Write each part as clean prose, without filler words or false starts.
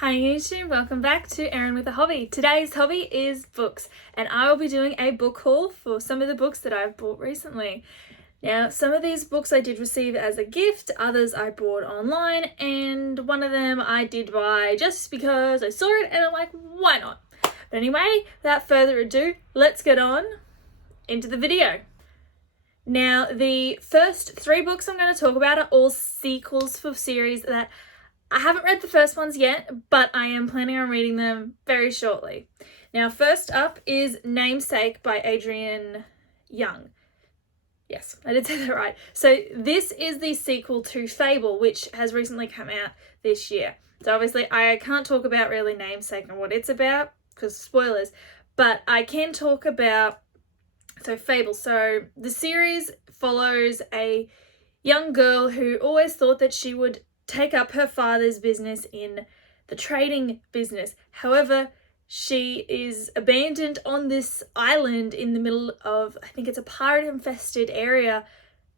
Hi YouTube, welcome back to Erin with a Hobby. Today's hobby is books, and I will be doing a book haul for some of the books that I've bought recently. Now, some of these books I did receive as a gift, others I bought online, and one of them I did buy just because I saw it and I'm like, why not? But anyway, without further ado, let's get on into the video. Now, the first three books I'm going to talk about are all sequels for series that I haven't read the first ones yet, but I am planning on reading them very shortly. Now, first up is Namesake by Adrienne Young. Yes, I did say that right. So this is the sequel to Fable, which has recently come out this year. So obviously I can't talk about really Namesake and what it's about, because spoilers, but I can talk about Fable. So the series follows a young girl who always thought that she would take up her father's business in the trading business. However, she is abandoned on this island in the middle of, I think it's a pirate-infested area,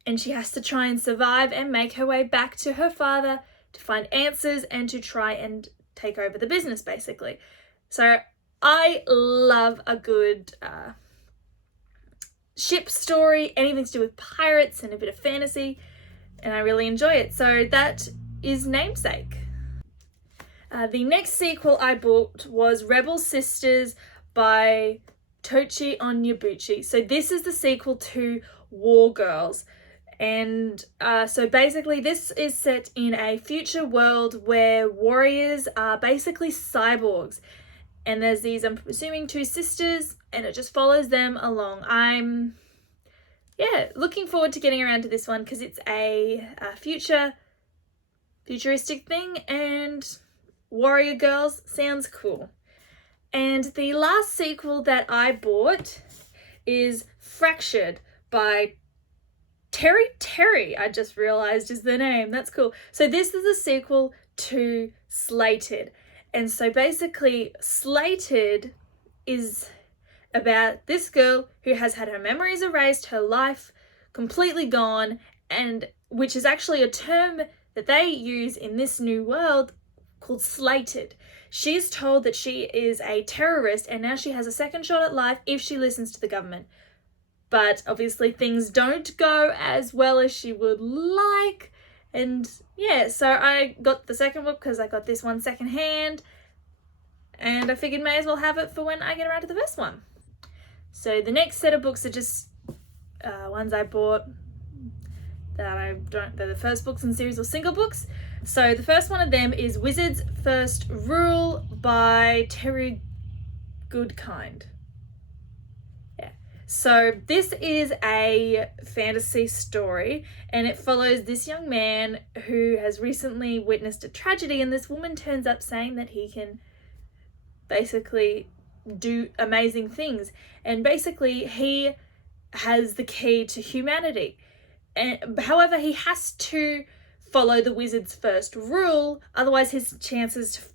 and she has to try and survive and make her way back to her father to find answers and to try and take over the business, basically. So I love a good ship story, anything to do with pirates and a bit of fantasy, and I really enjoy it. So that is Namesake. The next sequel I bought was Rebel Sisters by Tochi Onyebuchi. So this is the sequel to War Girls. And so basically this is set in a future world where warriors are basically cyborgs. And there's these, I'm assuming, two sisters, and it just follows them along. I'm looking forward to getting around to this one because it's a futuristic thing, and warrior girls sounds cool. And the last sequel that I bought is Fractured by Terry, I just realized is the name. That's cool. So this is a sequel to Slated. And so basically Slated is about this girl who has had her memories erased, her life completely gone, and which is actually a term that they use in this new world called slated. She's told that she is a terrorist and now she has a second shot at life if she listens to the government. But obviously things don't go as well as she would like. And yeah, so I got the second book because I got this one secondhand, and I figured may as well have it for when I get around to the first one. So the next set of books are just ones I bought they're the first books in the series or single books. So the first one of them is Wizard's First Rule by Terry Goodkind. Yeah. So this is a fantasy story, and it follows this young man who has recently witnessed a tragedy, and this woman turns up saying that he can basically do amazing things. And basically he has the key to humanity. And however, he has to follow the wizard's first rule, otherwise his chances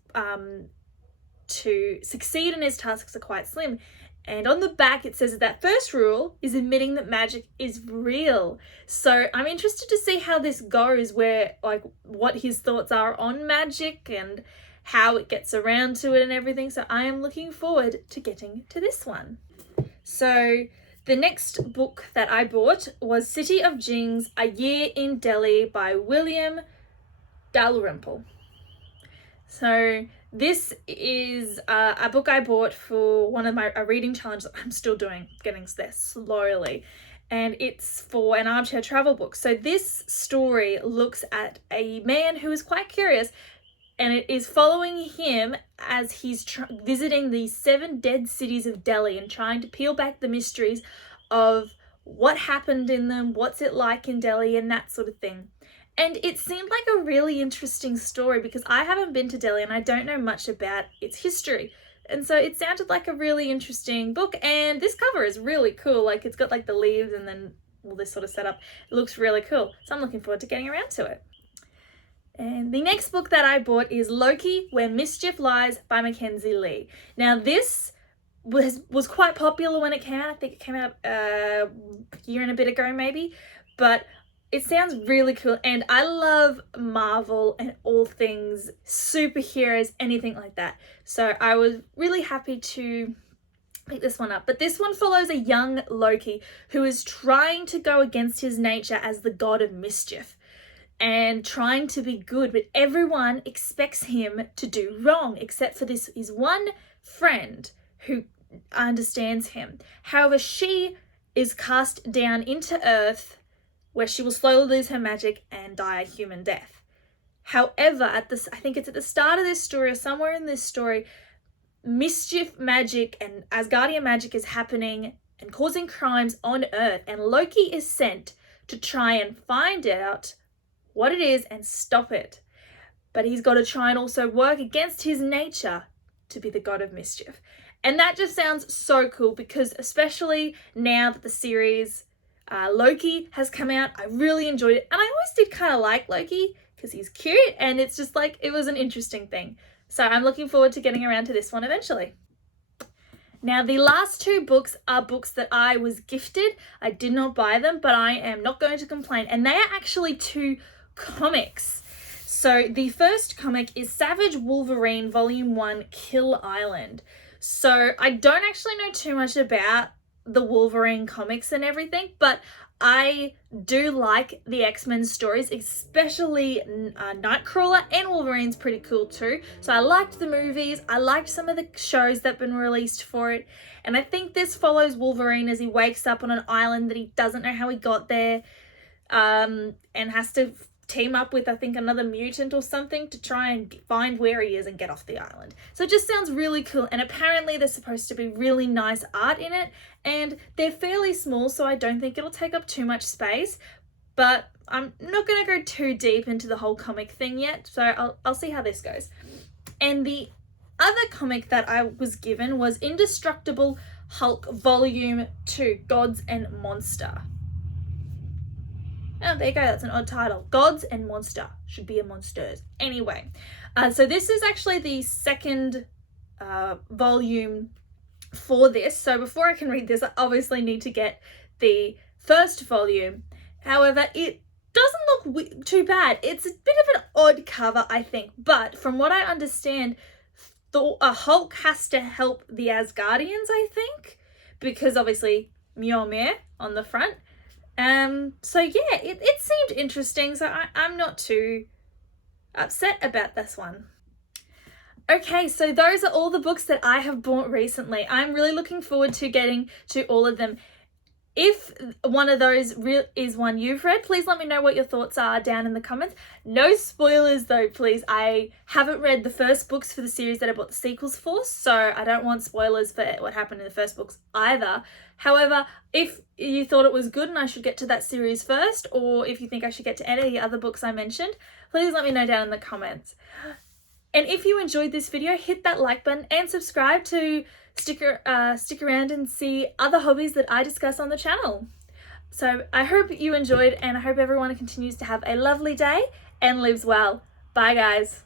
to succeed in his tasks are quite slim. And on the back it says that first rule is admitting that magic is real. So I'm interested to see how this goes, where what his thoughts are on magic and how it gets around to it and everything. So I am looking forward to getting to this one. So the next book that I bought was City of Jings, A Year in Delhi by William Dalrymple. So this is a book I bought for one of a reading challenge that I'm still doing, getting there slowly. And it's for an armchair travel book. So this story looks at a man who is quite curious, and it is following him as he's visiting the 7 dead cities of Delhi and trying to peel back the mysteries of what happened in them, what's it like in Delhi, and that sort of thing. And it seemed like a really interesting story because I haven't been to Delhi and I don't know much about its history. And so it sounded like a really interesting book, and this cover is really cool. Like, it's got like the leaves and then all this sort of setup. It looks really cool. So I'm looking forward to getting around to it. And the next book that I bought is Loki, Where Mischief Lies by Mackenzie Lee. Now this was quite popular when it came out. I think it came out a year and a bit ago maybe, but it sounds really cool, and I love Marvel and all things superheroes, anything like that. So I was really happy to pick this one up. But this one follows a young Loki who is trying to go against his nature as the god of mischief and trying to be good, but everyone expects him to do wrong except for this his one friend who understands him. However, she is cast down into Earth, where she will slowly lose her magic and die a human death. However, I think it's at the start of this story or somewhere in this story, mischief magic and Asgardian magic is happening and causing crimes on Earth, and Loki is sent to try and find out what it is and stop it. But he's got to try and also work against his nature to be the god of mischief. And that just sounds so cool, because especially now that the series Loki has come out, I really enjoyed it. And I always did kind of like Loki because he's cute, and it's just like, it was an interesting thing. So I'm looking forward to getting around to this one eventually. Now, the last two books are books that I was gifted. I did not buy them, but I am not going to complain. And they are actually two comics. So the first comic is Savage Wolverine Volume 1 Kill Island. So I don't actually know too much about the Wolverine comics and everything, but I do like the X-Men stories, especially Nightcrawler, and Wolverine's pretty cool too. So I liked the movies, I liked some of the shows that have been released for it, and I think this follows Wolverine as he wakes up on an island that he doesn't know how he got there, and has to team up with, I think, another mutant or something to try and find where he is and get off the island. So it just sounds really cool, and apparently there's supposed to be really nice art in it, and they're fairly small, so I don't think it'll take up too much space, but I'm not going to go too deep into the whole comic thing yet, so I'll see how this goes. And the other comic that I was given was Indestructible Hulk Volume 2, Gods and Monster. Oh, there you go, that's an odd title. Gods and Monster. Should be a monsters. Anyway, so this is actually the second volume for this. So before I can read this, I obviously need to get the first volume. However, it doesn't look too bad. It's a bit of an odd cover, I think. But from what I understand, Hulk has to help the Asgardians, I think. Because obviously, Mjolnir on the front. So yeah, it seemed interesting, so I'm not too upset about this one. Okay, so those are all the books that I have bought recently. I'm really looking forward to getting to all of them. If one of those is one you've read, please let me know what your thoughts are down in the comments. No spoilers though, please. I haven't read the first books for the series that I bought the sequels for, so I don't want spoilers for what happened in the first books either. However, if you thought it was good and I should get to that series first, or if you think I should get to any other books I mentioned, please let me know down in the comments. And if you enjoyed this video, hit that like button and subscribe to stick around and see other hobbies that I discuss on the channel. So I hope you enjoyed, and I hope everyone continues to have a lovely day and lives well. Bye guys.